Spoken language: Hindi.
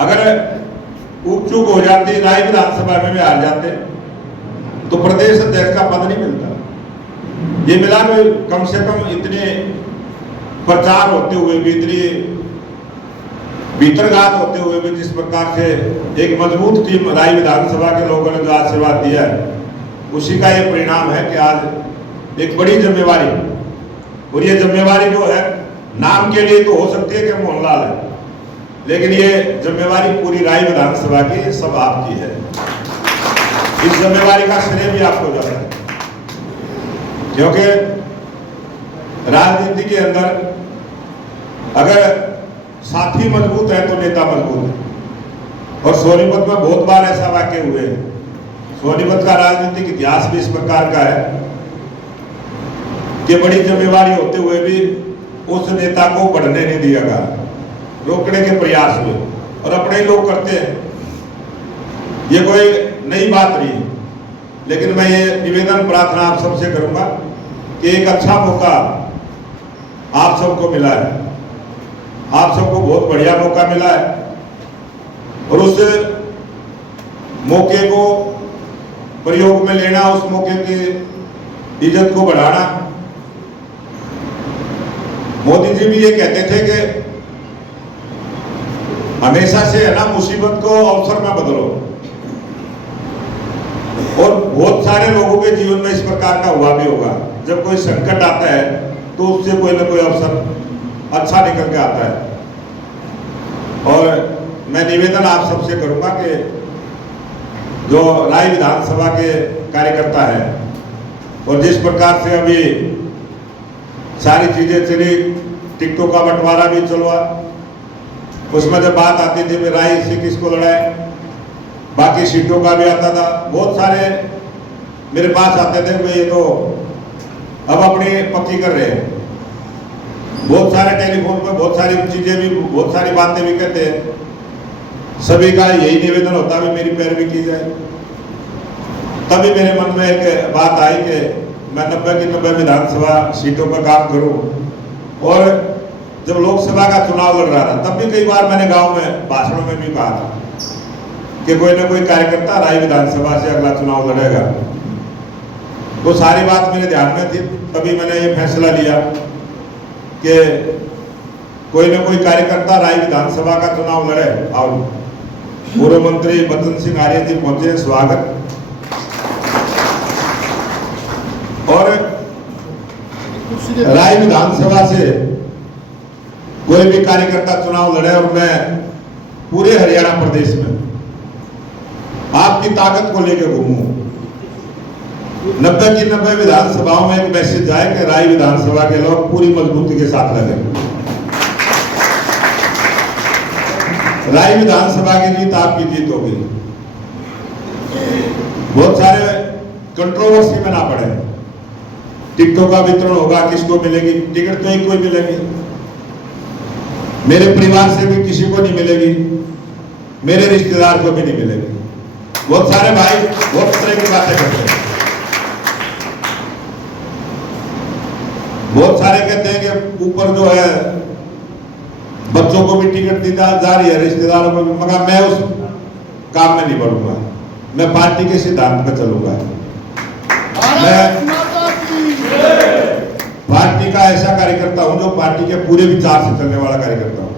अगर ऊप चूक हो जाती, राय विधानसभा में भी हार जाते तो प्रदेश अध्यक्ष का पद नहीं मिलता। ये मिला कि कम से कम इतने प्रचार होते हुए भी, इतनी भीतरघात होते हुए भी, जिस प्रकार से एक मजबूत टीम राय विधानसभा के लोगों ने जो आशीर्वाद दिया है, उसी का ये परिणाम है कि आज एक बड़ी जिम्मेवारी, और ये जिम्मेवारी जो है नाम के लिए तो हो सकती है कि मोहनलाल है, लेकिन ये जिम्मेवारी पूरी राय विधानसभा की, सब आपकी है। इस जिम्मेवारी का श्रेय भी आपको जाता है, क्योंकि राजनीति के अंदर अगर साथी मजबूत है तो नेता मजबूत है। और सोनीपत में बहुत बार ऐसा वाक्य हुए हैं। सोनीपत का राजनीतिक इतिहास भी इस प्रकार का है कि बड़ी जिम्मेवारी होते हुए भी उस नेता को बढ़ने नहीं दिया गया, रोकने के प्रयास हुए, और अपने ही लोग करते हैं। ये कोई नई बात नहीं है, लेकिन मैं ये निवेदन प्रार्थना आप सबसे करूंगा कि एक अच्छा मौका आप सबको मिला है, आप सबको बहुत बढ़िया मौका मिला है, और उस मौके को प्रयोग में लेना, उस मौके की इज्जत को बढ़ाना। मोदी जी भी ये कहते थे कि हमेशा से है ना, मुसीबत को अवसर में बदलो, और बहुत सारे लोगों के जीवन में इस प्रकार का हुआ भी होगा। जब कोई संकट आता है तो उससे कोई ना कोई अवसर अच्छा निकल के आता है। और मैं निवेदन आप सबसे करूंगा कि जो राय विधानसभा के कार्यकर्ता है, और जिस प्रकार से अभी सारी चीजें चली, टिकटों का बंटवारा भी चलवा, उसमें जब बात आती थी राय से किसको लड़ाए, बाकी सीटों का भी आता था। बहुत सारे मेरे पास आते थे, मैं ये तो अब अपनी पक्की कर रहे हैं। बहुत सारे टेलीफोन पर बहुत सारी चीजें भी, बहुत सारी बातें भी कहते हैं। सभी का यही निवेदन होता है मेरी पैरवी की जाए। तभी मेरे मन में एक बात आई कि मैं 90 की 90 विधानसभा सीटों पर काम करूं। और जब लोकसभा का चुनाव लड़ रहा था, तब भी कई बार मैंने गांव में भाषणों में भी कहा था कि कोई ना कोई कार्यकर्ता राय विधानसभा से अगला चुनाव लड़ेगा। तो सारी बात मेरे ध्यान में थी, तभी मैंने ये फैसला लिया कि कोई ना कोई कार्यकर्ता राय विधानसभा का चुनाव लड़े। और पूर्व मंत्री बच्चन सिंह आर्य जी पहुंचे, स्वागत। और राय विधानसभा से कोई भी कार्यकर्ता चुनाव लड़े, और मैं पूरे हरियाणा प्रदेश में आपकी ताकत को लेकर घूमूं। 90 की 90 विधानसभाओं में एक मैसेज जाए कि राय विधानसभा के लोग पूरी मजबूती के साथ लगे। राय विधानसभा की जीत आपकी जीत होगी। बहुत सारे कंट्रोवर्सी में ना पड़े। टिकटों का वितरण होगा, किसको मिलेगी टिकट? तो एक कोई मिलेगी। मेरे परिवार से भी किसी को नहीं मिलेगी, मेरे रिश्तेदार को भी नहीं मिलेगी। बहुत सारे भाई बहुत तरह की बातें करते हैं। बहुत सारे कहते हैं कि ऊपर जो है बच्चों को भी टिकट दी जा रही है, रिश्तेदारों को भी, मगर मैं उस काम में नहीं बढ़ूंगा। मैं पार्टी के सिद्धांत पर चलूंगा। मैं पार्टी का ऐसा कार्यकर्ता हूं जो पार्टी के पूरे विचार से चलने वाला कार्यकर्ता हूं।